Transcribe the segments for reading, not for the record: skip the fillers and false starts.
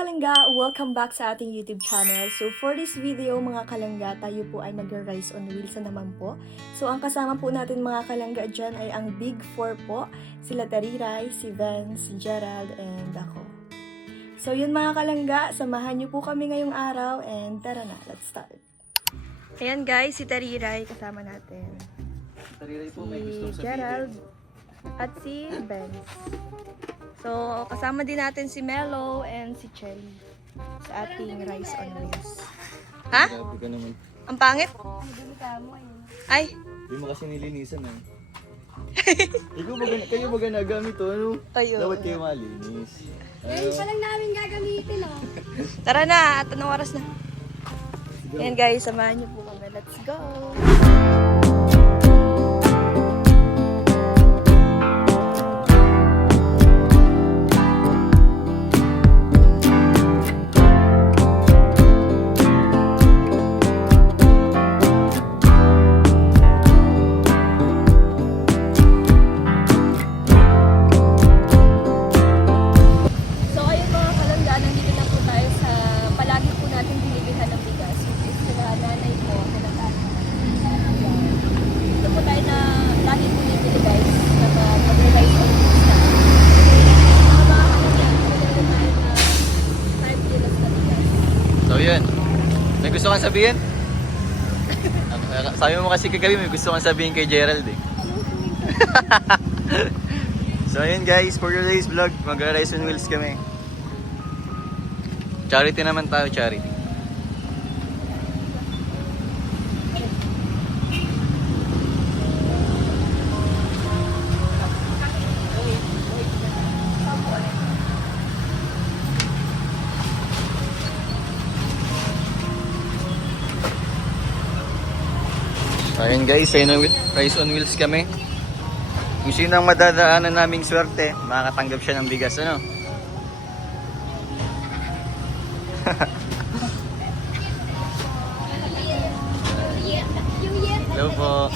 kalangga, welcome back sa ating YouTube channel. So for this video mga kalangga, tayo po ay mag-rice on wheels na naman po. So ang kasama po natin mga kalangga dyan ay ang Big Four po. Sila Tariray, si Vance, si Gerald, and ako. So yun mga kalangga, samahan niyo po kami ngayong araw and tara na, let's start. Ayan guys, si Tariray kasama natin. Tariray po, Si may gustong sabihin. Gerald at si Vance. So, kasama din natin si Melo and si Chelly sa ating rice on wheels. Ha? Grabe ka naman. Ang pangit? Ay, Hindi mo kasi nilinisan eh. Kayo ba ganagamit to? Ano? Tayo. Dapat kayo malinis. Ngayon pa lang namin gagamitin, oh. tara na. At anong oras na? Ayan guys, samahan niyo po kami. Let's go! So ayun mga kalangga, nandito na po tayo sa palagi po natin bilibilihan ng bigas. Which is sila nanay ko, sila tatay. Dito po tayo na lagi po bibili guys na mag-rely on this na. Mga mga kalangga, nagdala tayo na 5 kilos na bigas. So yun. May gusto kang sabihin? Sabi mo kasi kagabi may gusto kang sabihin kay Gerald eh. So ayun guys, for today's vlog, mag-rice on wheels kami. Charity naman tayo, charity. So ayun guys, rice on wheels kami. Kung sino ang madadaanan naming swerte, makakatanggap siya ng bigas, ano? Hello po.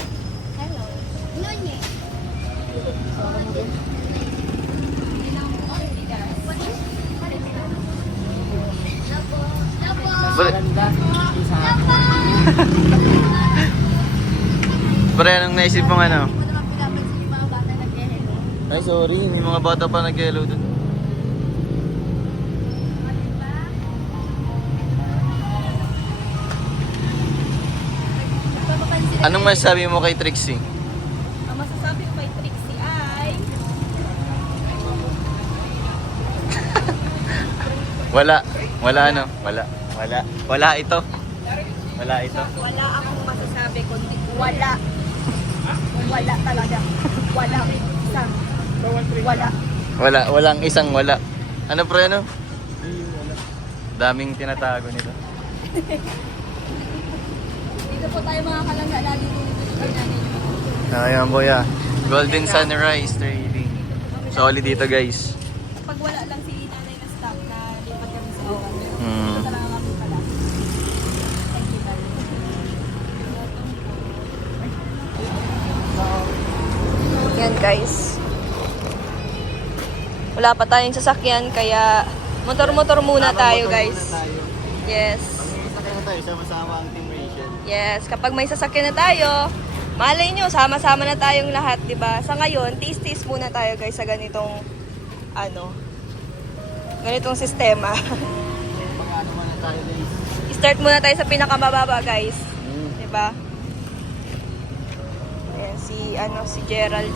Pre, anong naisip mong ano? Ay, sorry, may mga bata pa nag-hello dun. Anong masasabi mo kay Trixie? Ang masasabi ko kay Trixie ay... Wala. Wala ano? Wala. Wala. Wala ito. Wala ito. Wala akong masasabi kundi wala. Wala talaga. Wala. Isang. Wala. Wala. Walang isang wala. Ano pre, ano? Daming tinatago nito. Dito po tayo mga kalangga. Lagi dinibigyan namin yung Ayan po ya. Golden Sunrise Trading. Solid dito guys. pag wala lang si nanay na staff na lipat kami sa awan. Hmm. Ito lang kami pala. Thank you, Daddy. Yan guys. Wala pa tayong sasakyan kaya motor-motor muna tayo guys. Yes. Sakay na tayo, sama-sama ang Team Rachel. Yes, kapag may sasakyan na tayo, malay nyo, sama-sama na tayong lahat, 'di ba? Sa ngayon, tiis-tiis muna tayo guys sa ganitong ganitong sistema. Pag-ano muna tayo guys. Start muna tayo sa pinakamababa, guys. 'Di ba? Ayan si Gerald.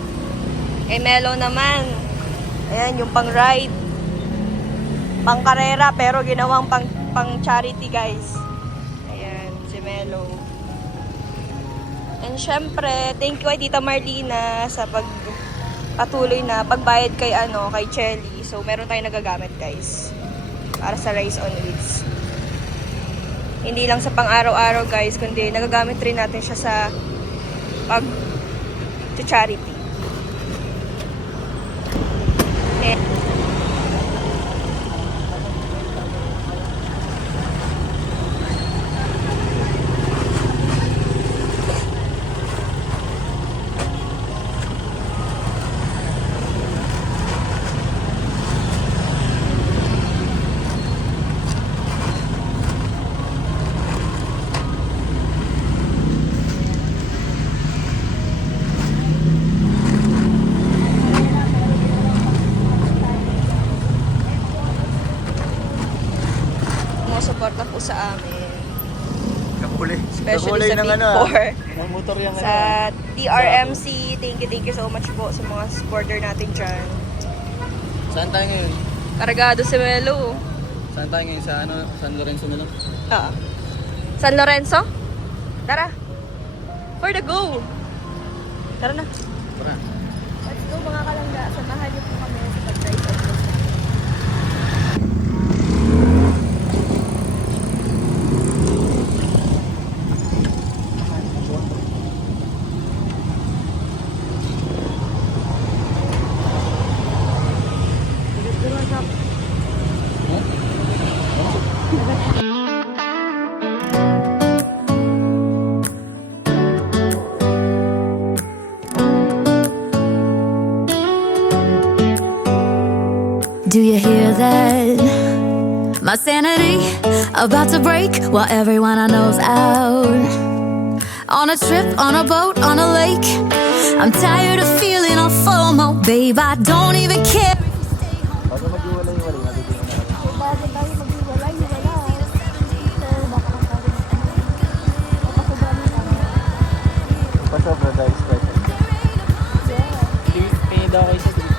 Melo naman. Ayan yung pang-ride. Pang-karera pero ginawang pang-charity, guys. Ayan si Melo. And syempre, thank you kay Tita Marlina sa patuloy na pagbayad kay kay Chelly. So meron tayong nagagamit, guys. Para sa rice on wheels. Hindi lang sa pang-araw-araw, guys, kundi nagagamit rin natin siya sa charity. especially Kakulay sa ng Big ano, Four. Ng motor yung Sa TRMC, thank you so much po sa mga supporter natin dyan. Saan tayo ngayon? Cargado si Melo. Saan tayo ngayon? Sa ano? San Lorenzo na lang? Oo. San Lorenzo? Tara. For the go. Tara na. Tara. Let's go mga kalangga. Samahan niyo po kami sa pag-drive on wheels natin. Do you hear that? My sanity about to break while everyone I know's out. On a trip, on a boat, on a lake. I'm tired of feeling all FOMO, babe. I don't even care. Bago mag-iwalay-iwalay, mabibigyan na natin. Bago tayo maghiwalay, wala. So, baka Pasobra dahil Sprite. Tingin daw kayo sa drink.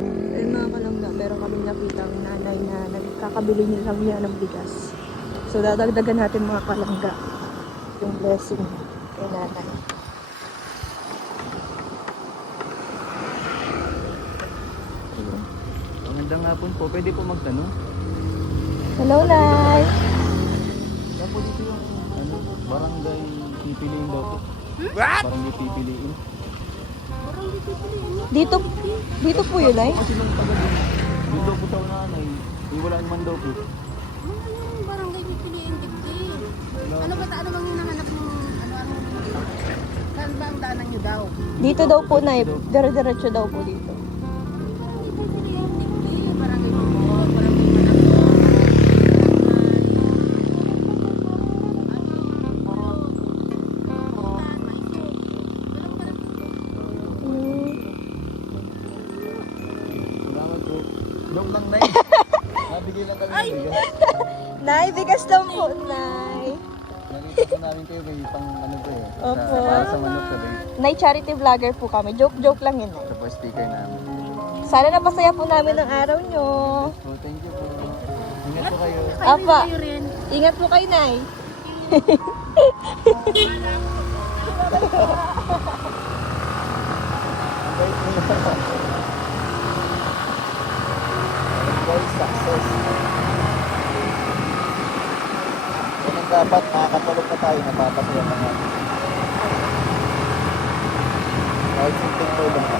Ayun mga kalangga, meron kaming nakitang nanay na nagkakabili nilang niya ng bigas. So dadagdagan natin mga kalangga yung blessing kay nanay. Ayun. Magandang hapon po. Pwede po magtanong. Hello, Nay! Yan po dito yung ano, barangay pipiliin daw po. Barangay pipiliin. Dito po yun, Nay? Kasi nung taga dito po sa nanay, wala naman daw po. Ano barangay pipiliin digdig? Ano ba ano bang hinahanap mo? Ano? Saan ba ang daanan nyo daw? Dito daw po, Nay. Dire-diretso daw po dito. Pipiliin digdig. Barangay Bangor, barangay Manakot. Salamat po. Joke lang, Nay. Nabigay lang kami ng bigas. Nay, bigas lang po, Nay. Nakita po namin kayo may pang ano po eh. Opo. Sa manok sa bay. Nay, charity vlogger po kami. Joke lang yun, Nay. Sa po speaker namin. Sana napasaya po namin ang araw nyo. So, thank you po. Ingat po kayo. Apa, Kayo rin. ingat po kayo, Nay. Bait niyo. Guys, success. Yan ang dapat, makakatulog na tayo, napapasaya na natin. Kahit simpleng tulong ka.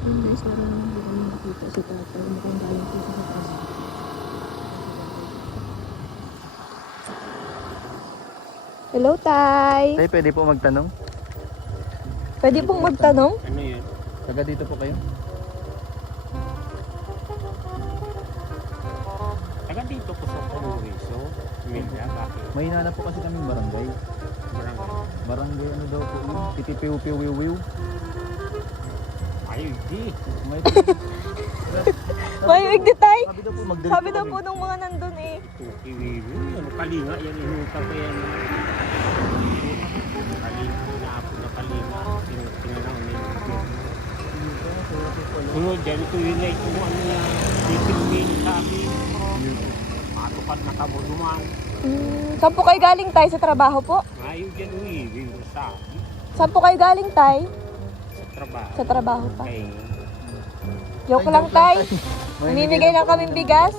Yung guys, parang hindi kami nakita si tatay. Mukhang galing po siya sa trabaho. Hello, Tay! Tay, pwede po magtanong? Pwede pong magtanong? Ano yun? Taga dito po kayo? Taga dito ko sa Panguriso. Milya, bakit? May hinanap po kasi kaming barangay. Barangay. Barangay ano daw po yun? Titipiw-piw-wiw-wiw. Ay, di. May May di, Tay! Sabi daw po magdala Sabi daw po nung mga nandun eh. Tukiwiwi. Ano, kalinga. Yan, inuta ko yan. Kalinga. Inaapon na kalinga. Tinanaw na yung sunod dyan, ito yun na ito ano na titigmin sa akin. Matupad na kabuluman. Saan po kayo galing, Tay? Sa trabaho po? Ayaw dyan uwiwi sa akin. Saan po kayo galing, Tay? Sa trabaho. Sa trabaho pa. Kaya, Joke lang, Tay. Mamimigay lang kaming bigas.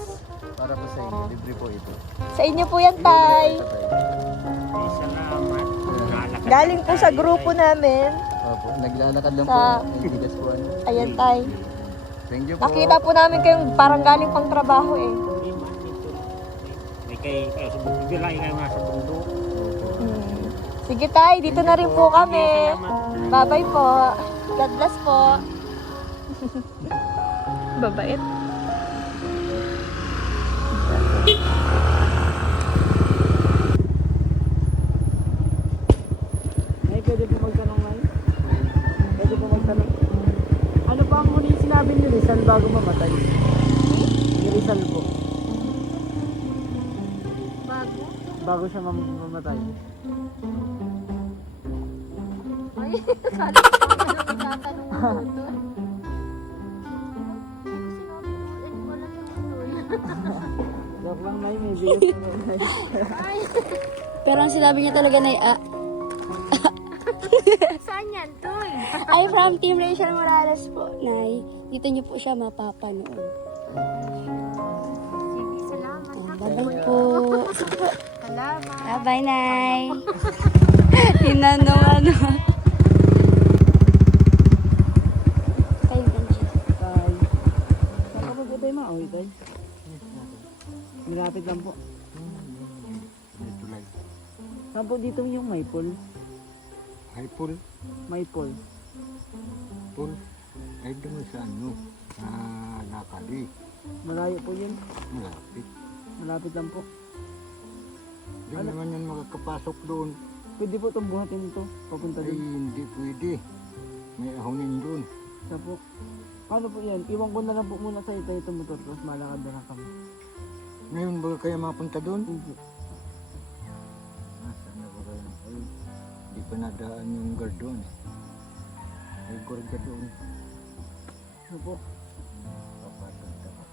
Para po sa inyo, libre po ito. Sa inyo po yan, Tay. ay salamat. Nalakad Galing po sa tayo, grupo ay. namin. Opo, naglalakad lang Sa- po. May bigas po ano. Ayan, tay. Thank you po. Nakita po namin kayong parang galing pang trabaho eh. Hindi man, dito. May kaya sa bundok. Bilay kayo nga sa bundok. Hmm. Sige, tay. Dito na rin po kami. Salamat. Bye-bye po. God bless po. Babait. Ay, pwede po magtanong ngayon? Pwede po magtanong. Ano pa ang huling sinabi ni Rizal bago mamatay? Ni Rizal po. Bago. Bago siya mamatay. Ay, kala ko ano itatanong mo doon. Wala naman doon. Joke lang, Nay. May bigas na Nay. Pero ang sinabi niya talaga na Saan yan, Toy? ay from Team Rachel Morales po, Nay. Dito niyo po siya mapapanood. Sige, salamat. Bye-bye po. Salamat. Bye-bye, Nay. Tinanong ano. Kayo, Benji. Tay. Saan ka po tayo mauwi, Tay? Malapit lang po. Dito lang. Saan po dito yung Maypol? Ay, Paul. Maypol. Paul. Ay, doon sa ano. Nakali. Malayo po yun. Malapit. Malapit lang po. Hindi naman yan makakapasok doon. Pwede po itong buhatin ito. Papunta Ay, doon. hindi pwede. May ahonin doon. Saan po? Paano po yan? Iwan ko na lang po muna sa ito itong motor. Tapos malakad na lang kami. Ngayon ba kaya mapunta doon? Hindi. Nasaan na ba kayo? Ay, di pa nadaan yung guard doon. Ay, guard ka doon. Saan po? Papatag ka pa.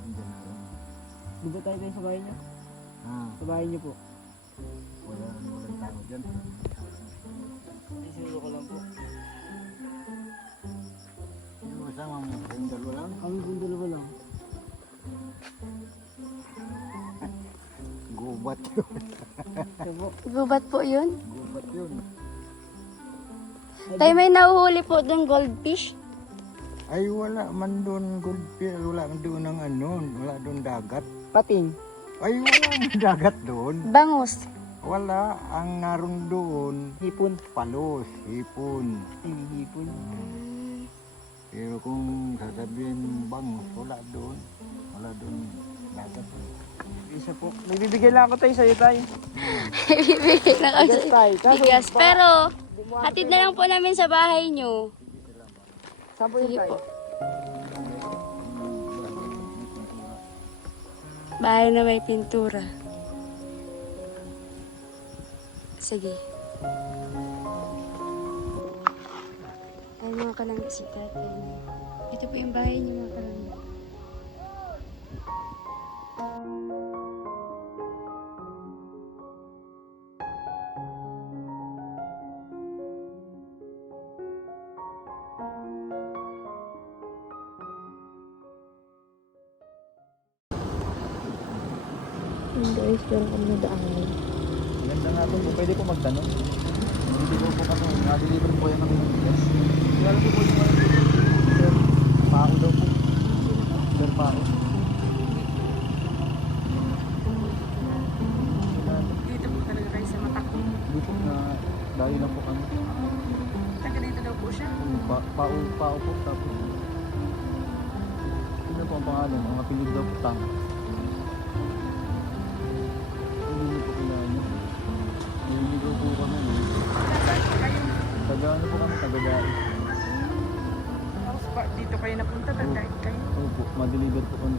Andiyan na lang. Di ba tayo sa bahay niyo? Sa bahay niyo po. Walang tao dyan. Ay, sinuro ko lang po. Yung masama mo, kayong dalawa lang. Kami pong dalawa lang. Gubat yun. Saan po? Gubat po yun. Gubat yun. Tayo may nahuhuli po doon goldfish. Ay, wala man doon goldfish. Wala man doon ng ano. Wala doon dagat. Pating. Ay, wala man dagat doon. Bangus. Wala. Ang naroon doon, Hipon. palos, hipon. Ay, hipon. Pero kung sasabihin bangus, wala doon. Wala doon dagat. Isa po. May bibigyan lang ako tayo sa'yo tayo. Bibigyan na Bigas kasi. tayo. Kaso, Bigas. Pero, hatid na lang po namin sa bahay niyo. saan po yun Sige tayo? po. Bahay na may pintura. Sige. Ay, mga kalangga si tatay. Ito po yung bahay niyo, mga kalangga. Guys, meron kami nadaanan. Ganda nga po. Pwede po magtanong. Hindi po po kami. Nalilibre po yung aming bigas. Kaya po po yung Sir Pao daw po. Sir Pao. Dito po talaga kayo sa mata ko. Hindi po na dahil lang po kami. Taga dito daw po siya. Pao po. Tapos. Ano po ang pangalan? Ang apelyido daw po Tang. Hindi po kailangan. Nililigaw po kami. Taga ano po kami? Taga Dais. Tapos dito kayo napunta, tagdait kayo. Opo, ma-deliver po kami.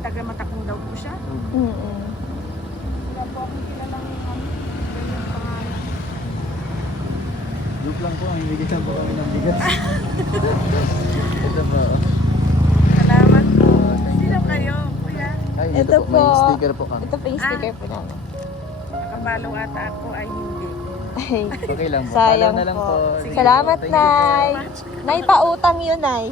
Taga matakong daw po siya. Opo. Wala po akong kilalang ganyan pangalan. Joke lang po, ang hinigitan po kami ng bigas. Ito po. Salamat po. Sino kayo, kuya? Ay, Ito ito po, may po. sticker po kami. Ito pa yung sticker po namin. Nakabalo ata ako ay hindi. Ay, Okay lang po. sayang Follow na lang po. Sige Salamat, po. Thank you po. Nay. Nay, pautang yun, Nay.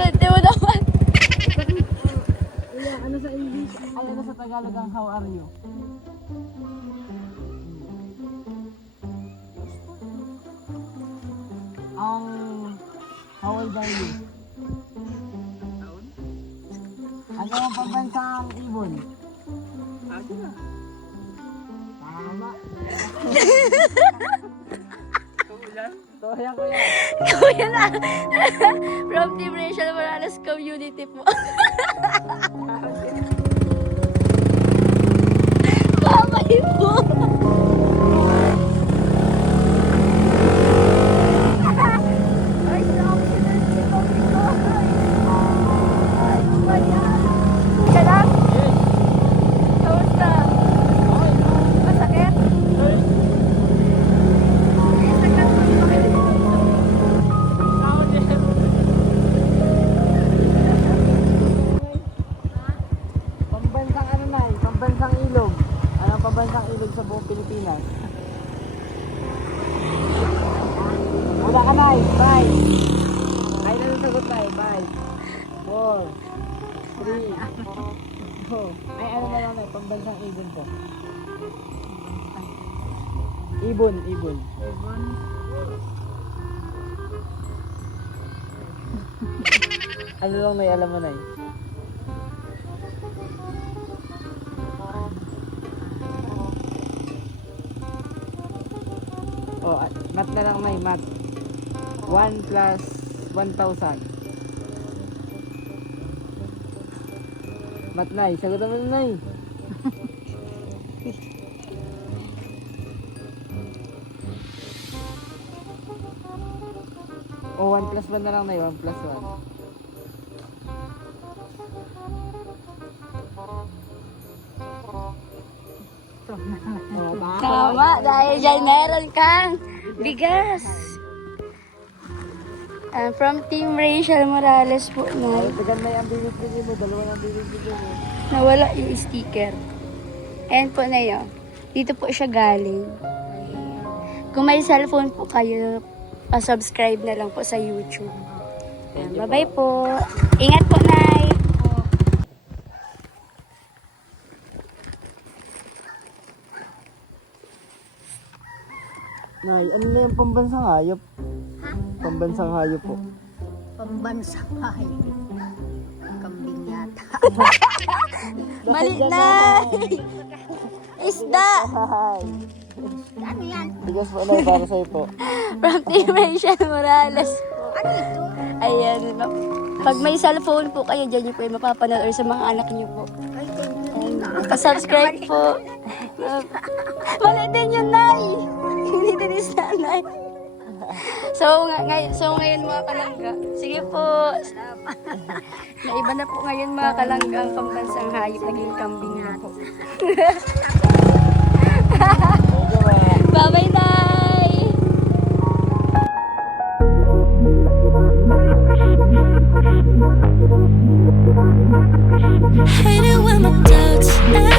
Swerte mo naman. Ano sa English? Ay, ano sa Tagalog ang how are you? Ang how old are you? Ano ang pambansang ibon? Tama. Tuya ko yan. Kuya na. From Team Rachel Morales Community po. Kamay po. Ay, stop. Ano ba yan? Ka lang? Kamusta? Masakit? Pambansang ano na eh, pambansang ilog. Ano ang pambansang ilog sa buong Pilipinas? Wala ka na eh, 5. Ay, ano sagot na eh, 5, 4, 3, 2. Ay, ano na lang eh, pambansang ibon po. Ibon, ibon. Ano lang na alam mo na eh. Oh, mat na lang na mat. 1 plus 1,000. Mat na sagot mo na Oh, 1 plus 1 na lang na 1 plus 1. Oh, Tama, dahil dyan meron kang bigas. From Team Rachel Morales po na tagan na yung bibig mo, dalawa na bibig mo. nawala yung sticker. Ayan po na yun. Dito po siya galing. Kung may cellphone po kayo, pa-subscribe na lang po sa YouTube. Ayan, bye-bye po. Ingat po, Nay. Nay, ano na yung pambansang hayop? Pambansang hayop po. Pambansang hayop. Kambing yata. Mali na! Isda! Ano yan? Bigas po na para sa'yo po. From Team Rachel Morales. Ano ito? Ayan. Pag may cellphone po kayo dyan, nyo po yung mapapanood or sa mga anak nyo po. Ay, thank you. Pa-subscribe po. Mali din yun, Nay. Hindi din is Nay. So ngayon mga kalangga. Sige po. Naiba na po ngayon mga kalangga ang pambansang hayop. Naging kambing na po. Bye-bye, Nay. Hate it when my doubts and my